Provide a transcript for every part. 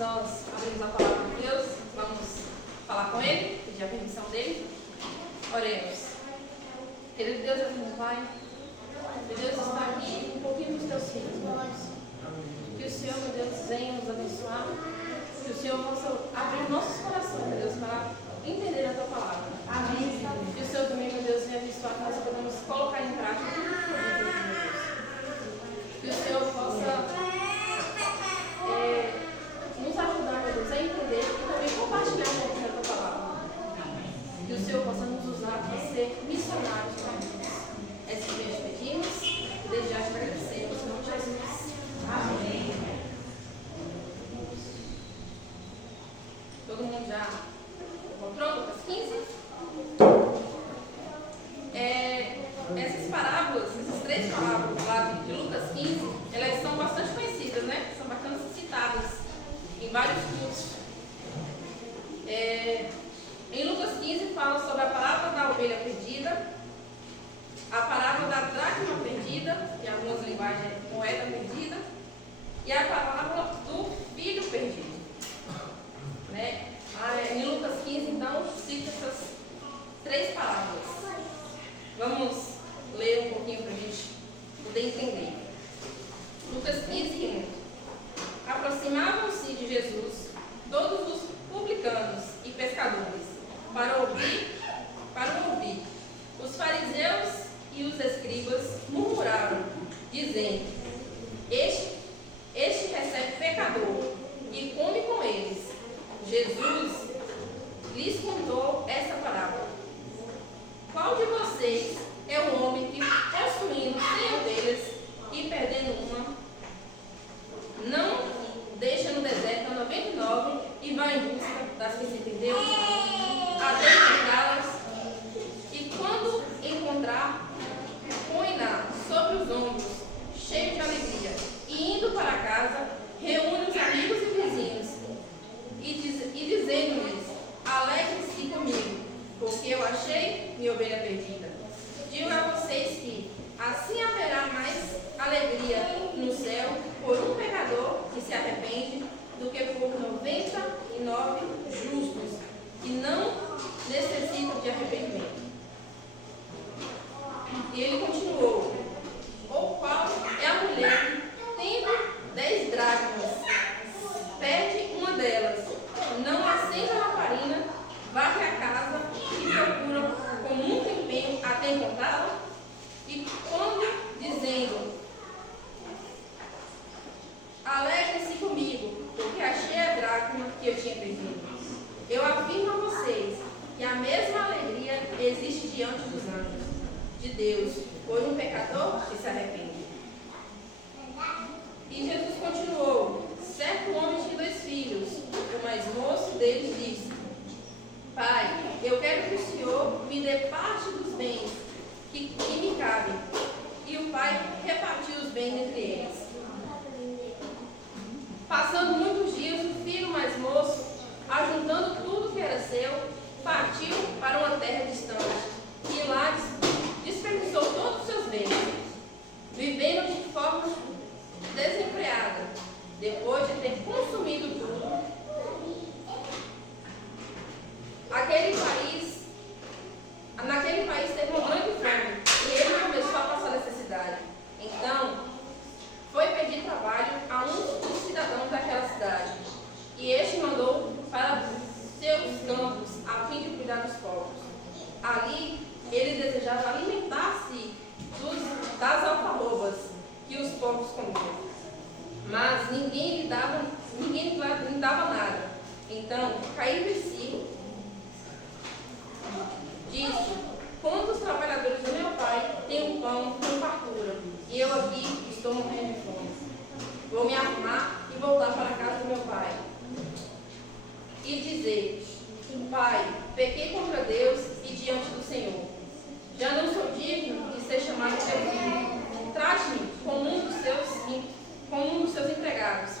nós abrimos a palavra de Deus, vamos falar com Ele, pedir a permissão dele. Oremos. Querido Deus, meu Pai, que Deus está aqui um pouquinho dos teus filhos, meu Deus. Que o Senhor, meu Deus, venha nos abençoar, que o Senhor possa abrir nossos corações, meu Deus, para entender a tua palavra. Amém. Que o Senhor também, meu Deus, venha abençoar, que nós podemos colocar em prática tudo que foi dito, meu Deus. Que o Senhor possa nos ajudar, meu Deus, a entender e também compartilhar um pouquinho da tua palavra. Que o Senhor possa nos usar para ser missionários para Deus. É isso que nós pedimos e desde já te agradecemos. Em nome de Jesus. Amém. Todo mundo já encontrou Lucas 15? Essas parábolas, essas 3 parábolas lá de Lucas 15, elas são bastante conhecidas, né? São bastante citadas em vários cultos. Em Lucas 15 fala sobre a parábola da ovelha perdida, a parábola da dracma perdida, em algumas linguagens é moeda perdida, e a parábola do filho perdido. Né? Em Lucas 15, então, cita essas 3 parábolas. Vamos ler um pouquinho para a gente poder entender. Lucas 15, 1. Aproximavam-se de Jesus todos os publicanos e pescadores para ouvir. Os fariseus e os escribas murmuraram, dizendo: Este recebe pecador e come com eles. Jesus lhes contou essa parábola. Qual de vocês é o homem que, possuindo 100 ovelhas e perdendo uma, não deixa no deserto a 99 e vai em busca das que se perdeu, até encontrá-las? E quando encontrar, põe-na sobre os ombros, cheio de alegria, e indo para casa, reúne os amigos e vizinhos, e dizendo-lhes: Alegrem-se comigo, porque eu achei minha ovelha perdida. Digo a vocês que assim haverá mais alegria no céu por um pecador que se arrepende do que por 99 justos que não necessitam de arrependimento. E ele continuou: Ou qual é a mulher que, tendo 10 dracmas, perde uma delas, não acende a lamparina, varre a casa e procura com muito empenho até encontrá-la? E quando, dizendo: Alegrem-se comigo, porque achei a dracma que eu tinha perdido, eu afirmo a vocês que a mesma alegria existe diante dos anjos de Deus por um pecador que se arrepende. E Jesus continuou: Certo homem tinha 2 filhos. O mais moço deles disse: Pai, eu quero que o Senhor me dê parte dos bens que me cabem. E o pai repartiu os bens entre eles. Passando muitos dias, o filho mais moço, ajuntando tudo que era seu, partiu para uma terra distante e lá desperdiçou todos os seus bens, vivendo de forma desempreada. Depois de ter consumido tudo, naquele país teve uma grande fome e ele começou a passar necessidade. Então, foi pedir trabalho a um dos cidadãos daquela cidade, e este mandou para seus campos a fim de cuidar dos povos. Ali, ele desejava alimentar-se das alfarrobas que os povos comiam, mas ninguém lhe dava nada. Então, caindo em si, disse: Quantos trabalhadores do meu pai têm um pão com fartura, e eu aqui estou morrendo de fome. Vou me arrumar e voltar para a casa do meu pai. E dizer: Pai, pequei contra Deus e diante do Senhor. Já não sou digno de ser chamado teu filho. Trate-me como um dos seus empregados.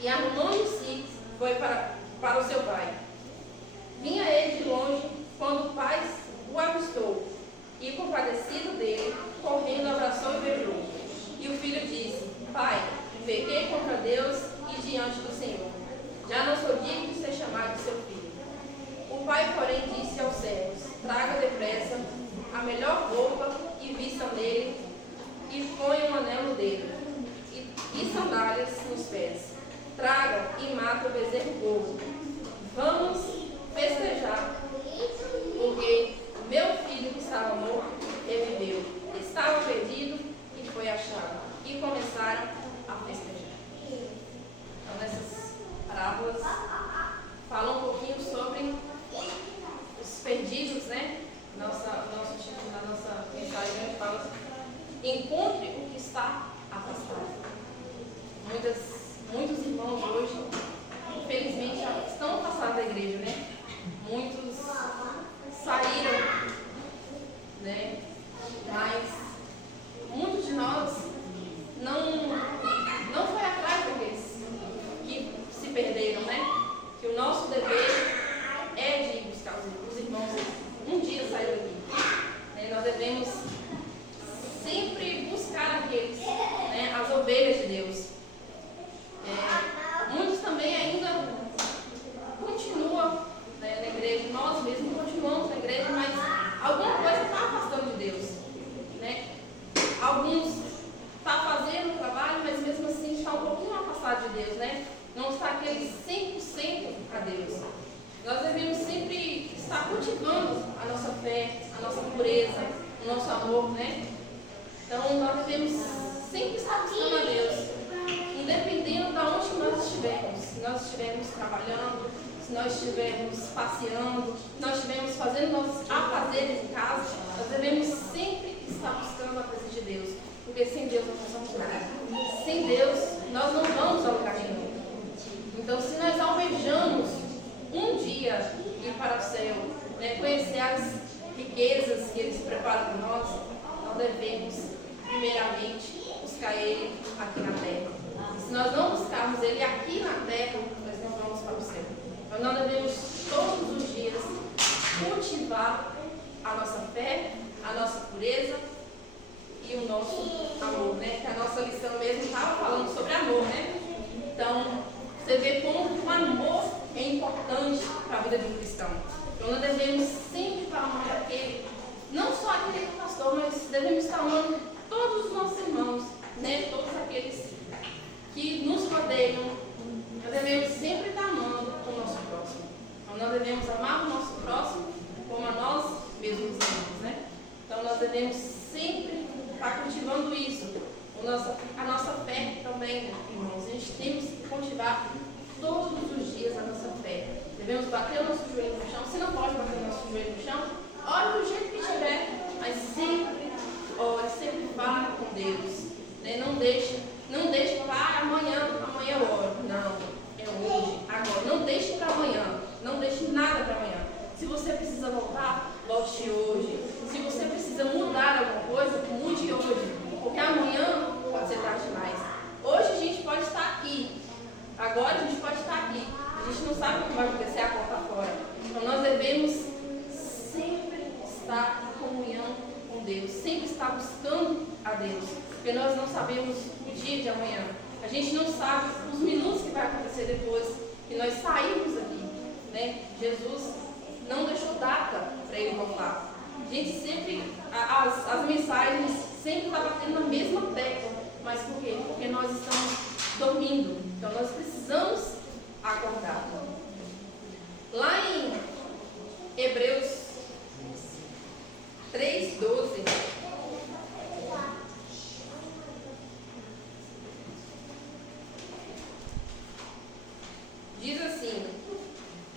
E arrumando-se, foi para o seu pai. Vinha ele de longe quando o pai o avistou, e compadecido dele, correndo, abraçou e beijou. E o filho disse: Pai, pequei contra Deus e diante do Senhor. pai, porém, disse aos servos: traga depressa a melhor roupa e vistam nele, e ponham um anel no dedo, e sandálias nos pés. Tragam e matem o bezerro gordo. Vamos festejar, porque meu filho que estava morto reviveu, estava perdido e foi achado. E começaram a festejar. Então, nessas parábolas, falam um pouquinho sobre os perdidos, né? Nosso título da nossa mensagem, a gente fala assim: encontre o que está afastado. Muitos irmãos hoje, infelizmente, já estão afastados da igreja, né? Muitos saíram, né? Mas muitos de nós não foi atrás daqueles que se perderam, né? Que o nosso dever é de buscar os irmãos. Um dia saiu daqui. Nós devemos sempre buscar aqueles, né? As ovelhas de Deus. Muitos também ainda continuam, né, na igreja. Nós mesmos continuamos na igreja, mas alguma coisa está afastando de Deus, né? Alguns estão fazendo o trabalho, mas mesmo assim está um pouquinho afastado de Deus, né? Não está aquele 100% a Deus. Nós devemos sempre estar cultivando a nossa fé, a nossa pureza, o nosso amor, né? Então nós devemos sempre estar buscando a Deus, independendo de onde nós estivermos. Se nós estivermos trabalhando, se nós estivermos passeando, se nós estivermos fazendo nossos afazeres em casa, nós devemos sempre estar buscando a presença de Deus, porque sem Deus nós não somos nada. Sem Deus nós não vamos ao lugar nenhum. Então, se nós almejamos um dia ir para o céu, né, conhecer as riquezas que Ele se prepara para nós devemos primeiramente buscar Ele aqui na terra. Se nós não buscarmos Ele aqui na terra, nós não vamos para o céu. Então nós devemos todos os dias cultivar a nossa fé, a nossa pureza e o nosso amor, né? Que a nossa lição mesmo estava falando sobre amor, né? Então, você vê como o amor é importante para a vida de um cristão. Então nós devemos sempre estar amando aquele, não só aquele pastor, mas devemos estar amando todos os nossos irmãos, né? Todos aqueles que nos rodeiam. Nós devemos sempre estar amando o nosso próximo. Então nós devemos amar o nosso próximo como a nós mesmos amamos, né? Então nós devemos sempre estar cultivando isso. A nossa fé também, irmãos. A gente tem que cultivar todos os dias a nossa fé. Devemos bater o nosso joelho no chão. Se não pode bater o nosso joelho no chão, ore do jeito que tiver, mas sempre ore, sempre fale com Deus. Né? Não deixe para amanhã eu oro. Não, é hoje, agora. Não deixe para amanhã. Não deixe nada para amanhã. Se você precisa voltar, volte hoje. Se você precisa mudar alguma coisa, mude hoje. Porque amanhã pode ser tarde demais. Hoje a gente pode estar aqui. Agora a gente pode estar aqui. A gente não sabe o que vai acontecer a porta fora. Então nós devemos sempre estar em comunhão com Deus. Sempre estar buscando a Deus. Porque nós não sabemos o dia de amanhã. A gente não sabe os minutos que vai acontecer depois que nós saímos aqui. Né? Jesus não deixou data para ele voltar. A gente sempre, as mensagens sempre estão batendo na mesma tecla. Mas por quê? Porque nós estamos dormindo. Então nós precisamos acordar. Lá em Hebreus 3:12, diz assim: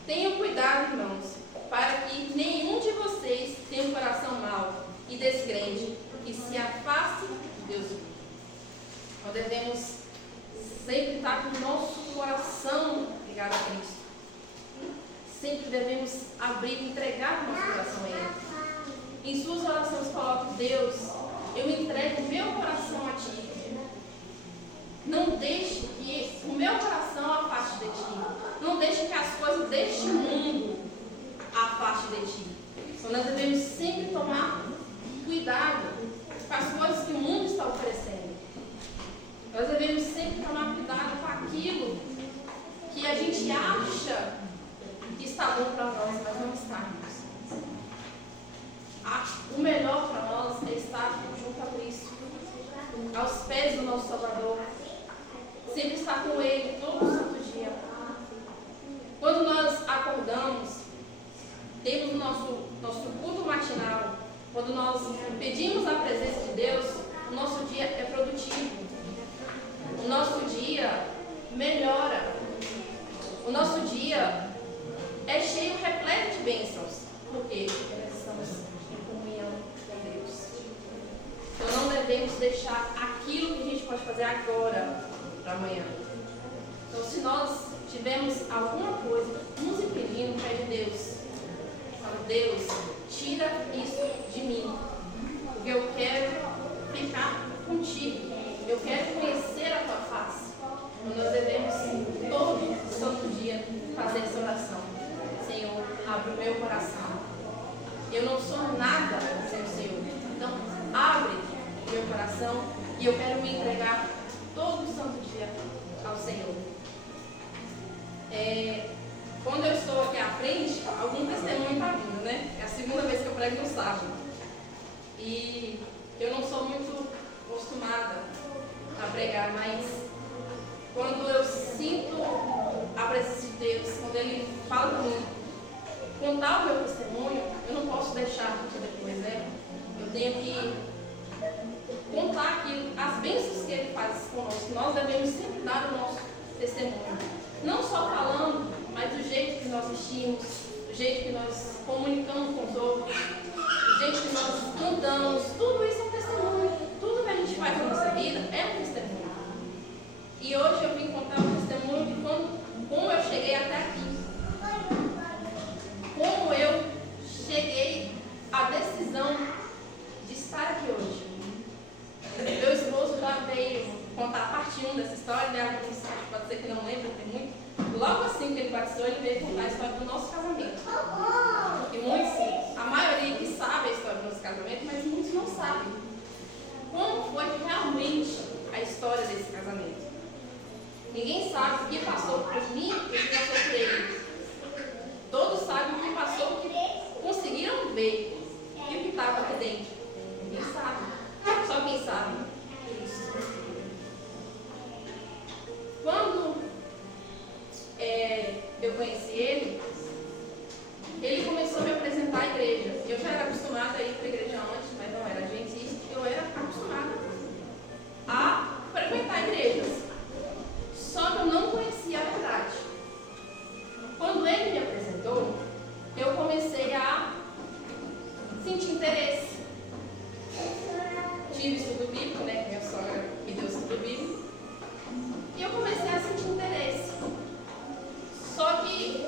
tenham cuidado, irmãos, para que nenhum de vocês tenha um coração mau e descrente, que se afaste de Deus. Nós devemos sempre estar com o nosso coração ligado a Cristo. Sempre devemos abrir e entregar o nosso coração a Ele. Em suas orações coloque: Deus, eu entrego o meu coração a Ti. Não deixe que o meu coração afaste de Ti. Não deixe que as coisas deste mundo afaste de Ti. Então nós devemos sempre tomar cuidado com as coisas que o mundo está oferecendo. Nós devemos sempre tomar cuidado com aquilo que a gente acha que está bom para nós, mas não está. Salvador. Sempre estar com Ele todo santo dia. Quando nós acordamos, temos o nosso culto matinal, quando nós pedimos a presença de Deus, o nosso dia é produtivo. O nosso dia melhora. O nosso dia é cheio, repleto de bênçãos. Por quê? Porque nós estamos em comunhão com Deus. Então não devemos deixar aquilo que a gente pode fazer agora para amanhã. Então se nós tivermos alguma coisa nos impedindo, pede a Deus. Fala, Deus, tira isso de mim. Porque eu quero ficar contigo. Eu quero conhecer a tua face. Então nós devemos todo santo dia fazer essa oração. Senhor, abre o meu coração. Eu não sou nada sem o Senhor. Então abre o meu coração e eu quero me entregar todo santo dia ao Senhor. Quando eu estou aqui à frente, algum testemunho está vindo, né? É a segunda vez que eu prego no sábado. E eu não sou muito acostumada a pregar, mas quando eu sinto a presença de Deus, quando Ele fala comigo, contar o meu testemunho, eu não posso deixar para depois, né? Eu tenho que contar aquilo, as bênçãos que Ele faz conosco. Nós devemos sempre dar o nosso testemunho. Não só falando, mas do jeito que nós vestimos, do jeito que nós comunicamos com os outros, do jeito que nós cantamos. Tudo isso é um testemunho. Tudo que a gente faz na nossa vida é um testemunho. E hoje eu vim contar o testemunho de como eu cheguei até aqui. Como eu cheguei à decisão de estar aqui hoje. Meu esposo já veio contar a parte 1 dessa história, né? Pode ser que não lembre, tem muito. Logo assim que ele batizou, ele veio contar a história do nosso casamento. E muitos, a maioria que sabe a história do nosso casamento, mas muitos não sabem. Como foi realmente a história desse casamento? Ninguém sabe o que passou por mim e o que passou por ele. Todos sabem o que passou, o que conseguiram ver e o que estava aqui dentro. Ninguém sabe. Só quem sabe. Quando eu conheci ele começou a me apresentar à igreja. Eu já era acostumada a ir para a igreja antes, mas não era adventista. Eu era acostumada a frequentar igrejas. Só que eu não conhecia a verdade. Quando ele me apresentou, eu comecei a sentir interesse. Tive estudo bíblico, né? Que minha sogra me deu estudo bíblico. E eu comecei a sentir interesse. Só que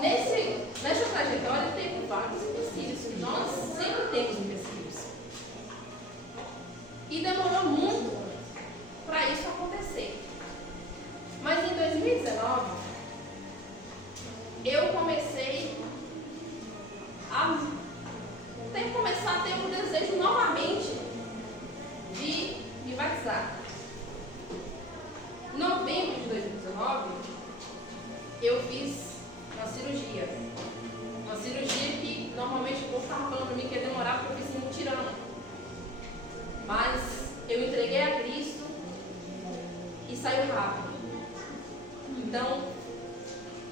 nessa trajetória teve vários empecilhos. Nós sempre temos empecilhos. E demorou muito para isso acontecer. Mas em 2019, eu comecei a começar a ter um desejo novamente de me batizar. Em novembro de 2019, eu fiz uma cirurgia. Uma cirurgia que normalmente o povo estava falando para mim que ia demorar porque eu fiz em mutirão. Mas eu entreguei a Cristo e saiu rápido. Então,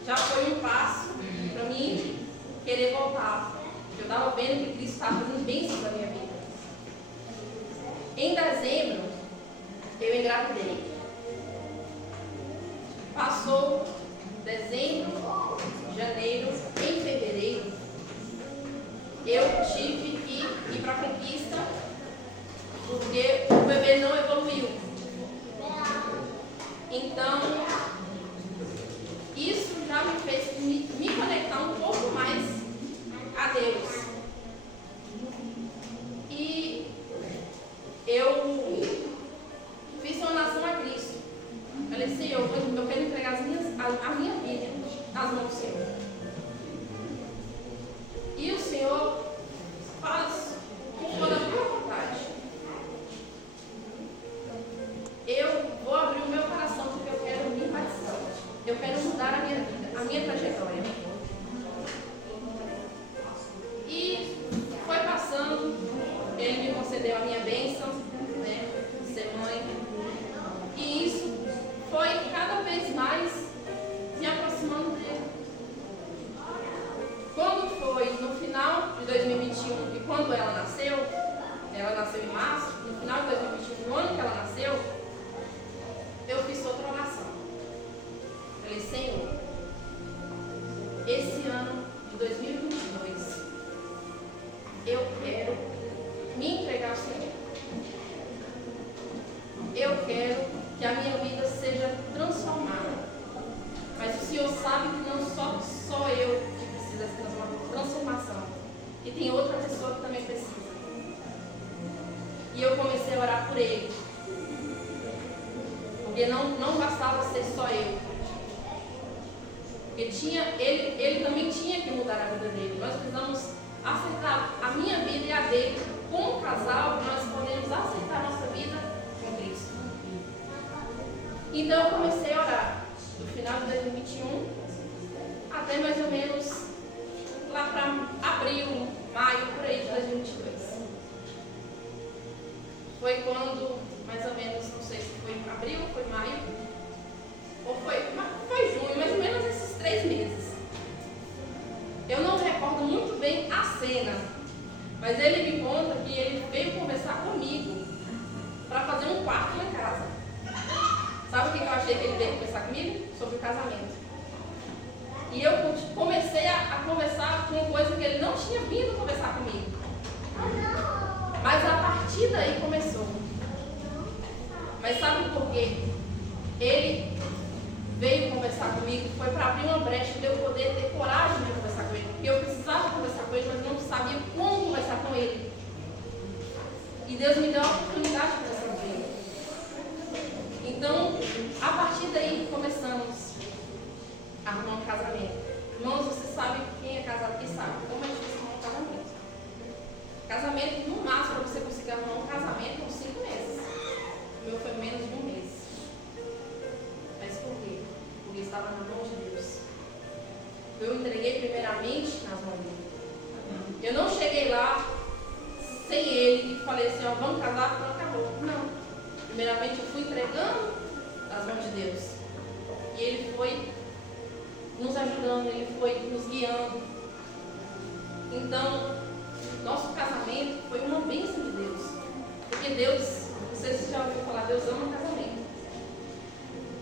já foi um passo para mim querer voltar. Eu estava vendo que Cristo estava fazendo bênçãos na minha vida. Em dezembro, eu engravidei. Passou dezembro, janeiro, em fevereiro, eu tive que ir para a conquista porque o bebê não evoluiu. Então, isso já me fez me conectar um pouco mais a Deus. E eu fiz uma oração a Cristo. Eu falei, Senhor, eu quero entregar a minha vida nas mãos do Senhor. E o Senhor faz o que for da tua vontade. Eu vou abrir o meu coração porque eu quero me batizar. Eu quero mudar a minha vida, a minha trajetória. E foi passando, ele me concedeu a minha bênção, né, de ser mãe. Porque não bastava ser só eu. Ele também tinha que mudar a vida dele. Nós precisamos aceitar a minha vida e a dele. Como casal, nós podemos aceitar a nossa vida com Cristo. Então eu comecei a orar do final de 2021 até mais ou menos lá para abril, maio, por aí de 2022. Foi quando, mais ou menos, não sei se foi abril, foi maio, ou foi junho, mais ou menos esses 3 meses. Eu não recordo muito bem a cena, mas ele me conta que ele veio conversar comigo para fazer um quarto lá em casa. Sabe o que eu achei que ele veio conversar comigo? Sobre o casamento. E eu comecei a conversar com uma coisa que ele não tinha vindo conversar comigo. Mas a partir daí começou. Mas sabe por quê? Ele veio conversar comigo, foi para abrir uma brecha de eu poder ter coragem de conversar com ele. Porque eu precisava conversar com ele, mas não sabia como conversar com ele. E Deus me deu a oportunidade de conversar com ele. Então, a partir daí começamos a arrumar um casamento. Irmãos, você sabe, quem é casado aqui sabe como é difícil arrumar um casamento. Casamento, no máximo, para você conseguir arrumar um casamento, uns 5 meses. O meu foi menos de 1 mês. Mas por quê? Porque estava na mão de Deus. Eu entreguei primeiramente nas mãos dele. Eu não cheguei lá sem ele e falei assim, ó, vamos casar, pronto, acabou. Não. Primeiramente eu fui entregando nas mãos de Deus. E ele foi nos ajudando, ele foi nos guiando. Então, nosso casamento foi uma bênção de Deus. Porque Deus, vocês já ouviram falar, Deus ama o casamento.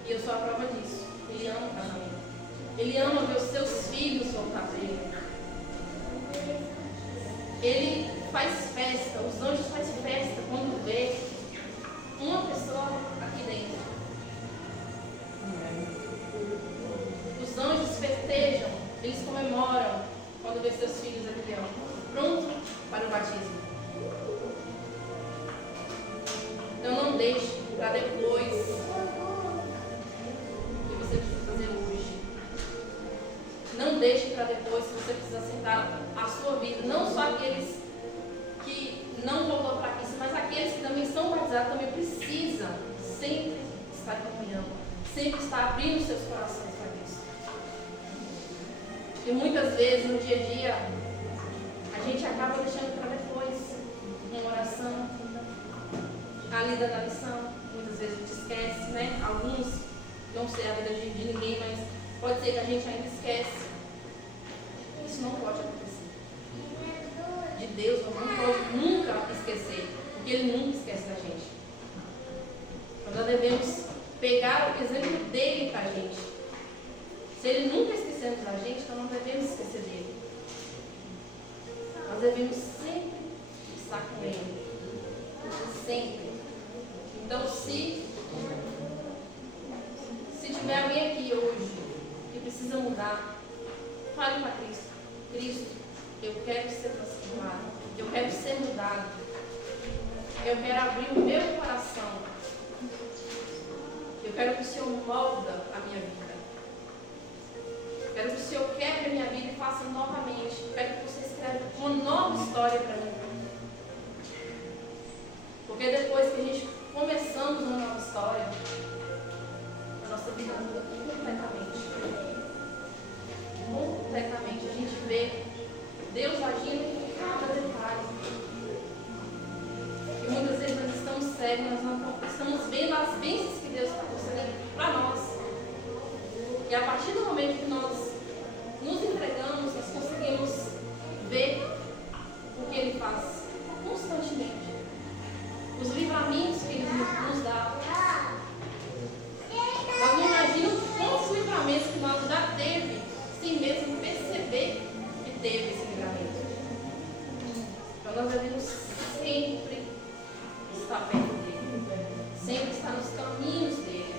E eu sou a prova disso. Ele ama o casamento. Ele ama ver os seus filhos voltar para ele. Ele faz festa, os anjos fazem festa quando vê uma pessoa aqui dentro. Os anjos festejam, eles comemoram quando vê seus filhos aqui, ó, pronto para o batismo. Então não deixe para depois o que você precisa fazer hoje. Não deixe para depois se você precisa sentar a sua vida. Não só aqueles que não voltou para Cristo, mas aqueles que também são batizados também precisam sempre estar em comunhão, sempre estar abrindo seus corações para Cristo. E muitas vezes no dia a dia a gente acaba deixando para depois uma oração, a lida da lição. Muitas vezes a gente esquece, né? Alguns, não sei a vida de ninguém, mas pode ser que a gente ainda esquece. Isso não pode acontecer. De Deus não pode nunca esquecer, porque Ele nunca esquece da gente. Nós devemos pegar o exemplo dele para a gente. Se Ele nunca esquecemos da gente, então não devemos esquecer dele. Nós devemos sempre estar com Ele. Sempre. Então, se tiver alguém aqui hoje que precisa mudar, fale para Cristo. Cristo, eu quero ser transformado. Eu quero ser mudado. Eu quero abrir o meu coração. Eu quero que o Senhor molda a minha vida. Eu quero que o Senhor quebre a minha vida e faça novamente. Eu quero que você escreva uma nova história para mim. Porque depois que a gente começamos uma nova história, a nossa vida muda completamente. Completamente. A gente vê Deus agindo em cada detalhe. E muitas vezes nós estamos cegos, nós não estamos vendo as bênçãos que Deus está concedendo para nós. E a partir do momento que nós nos entregamos, nós conseguimos ver o que Ele faz constantemente. Os livramentos que Ele nos dá. Nós não imaginamos quantos livramentos que nós já teve sem mesmo perceber que teve esse livramento. Então nós devemos sempre estar perto dele, sempre estar nos caminhos dele.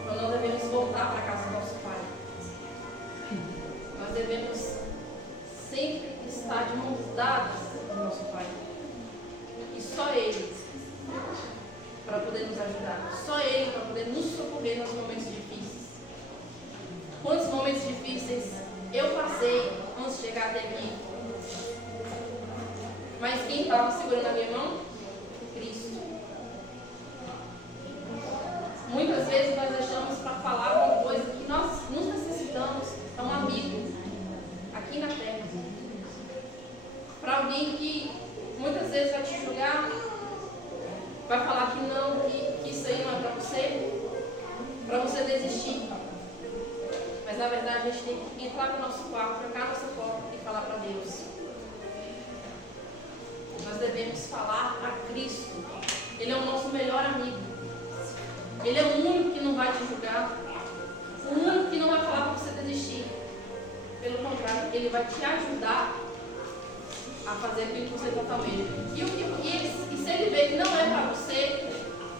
Então nós devemos voltar para casa poder nos socorrer nos momentos difíceis. Quantos momentos difíceis eu passei antes de chegar até aqui? Mas quem estava segurando a minha mão? Cristo. Muitas vezes nós achamos para falar uma coisa que nós nos necessitamos a um amigo aqui na terra. Para alguém que muitas vezes vai te julgar, vai falar que não, que isso aí não é para você desistir. Mas na verdade a gente tem que entrar no nosso quarto, trancar a nossa porta e falar para Deus. Nós devemos falar a Cristo. Ele é o nosso melhor amigo. Ele é o único que não vai te julgar. O único que não vai falar para você desistir. Pelo contrário, ele vai te ajudar a fazer aquilo que você está fazendo. E se ele ver que não é para você,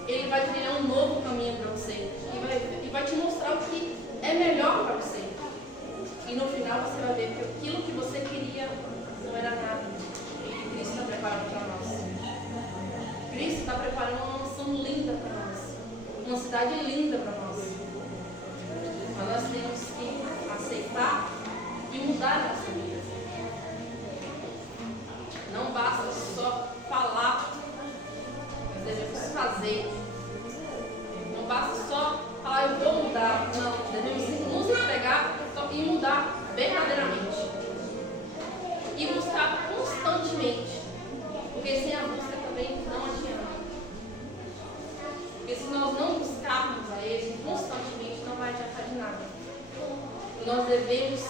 ele vai trilhar um novo caminho para você. E vai te mostrar o que é melhor para você. E no final você vai ver que aquilo que você queria não era nada. E Cristo está preparando para nós. Cristo está preparando uma mansão linda para nós. Uma cidade linda para nós. Mas nós temos que aceitar e mudar a nossa vida. Não basta só falar, nós devemos fazer. Não basta só falar, eu vou mudar. Não, devemos nos entregar e mudar verdadeiramente. E buscar constantemente. Porque sem a busca também não adianta. Porque se nós não buscarmos a Ele constantemente, não vai adiantar de nada. Nós devemos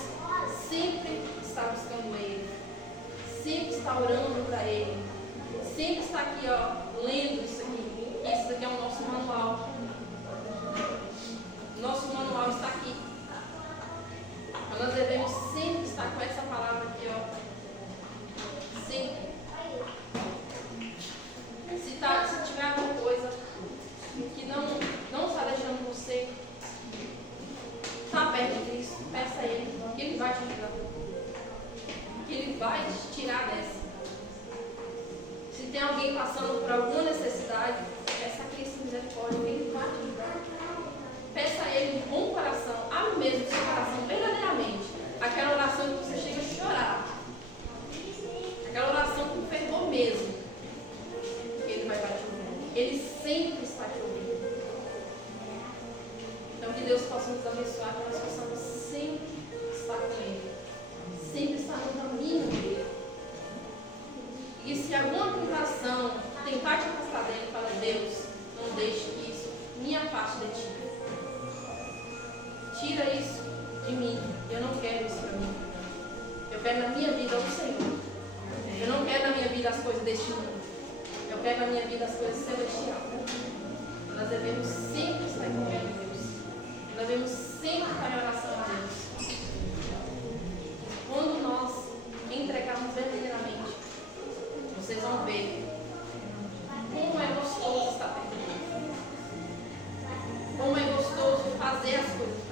sempre estar buscando Ele. Sempre estar orando para Ele. Sempre estar aqui, lendo isso aqui. Isso daqui é o nosso manual. Nosso manual está aqui. Mas nós devemos sempre estar com essa palavra aqui, sempre. Se tiver alguma coisa que não está deixando você estar perto de Cristo, peça a Ele, que Ele vai te ajudar. Que Ele vai te tirar dessa. Se tem alguém passando por alguma necessidade, peça a Cristo misericórdia, que Ele vai te ajudar. Peça a Ele de bom coração, abre mesmo seu coração verdadeiramente. Aquela oração que você chega a chorar. Aquela oração que fervou mesmo. Ele vai te ouvir. Ele sempre está te ouvindo. Então que Deus possa nos abençoar, que nós possamos sempre estar com Ele. Sempre estar no caminho dele. E se alguma tentação tentar te afastar dele, fala, Deus, não deixe que isso me afaste de ti. Tira isso de mim. Eu não quero isso para mim. Eu quero na minha vida o Senhor. Eu não quero na minha vida as coisas deste mundo. Eu quero na minha vida as coisas celestiais. Nós devemos sempre estar com Deus. Nós devemos sempre estar em oração a Deus. Quando nós entregarmos verdadeiramente, vocês vão ver como é gostoso estar perto de Deus. Como é gostoso fazer as coisas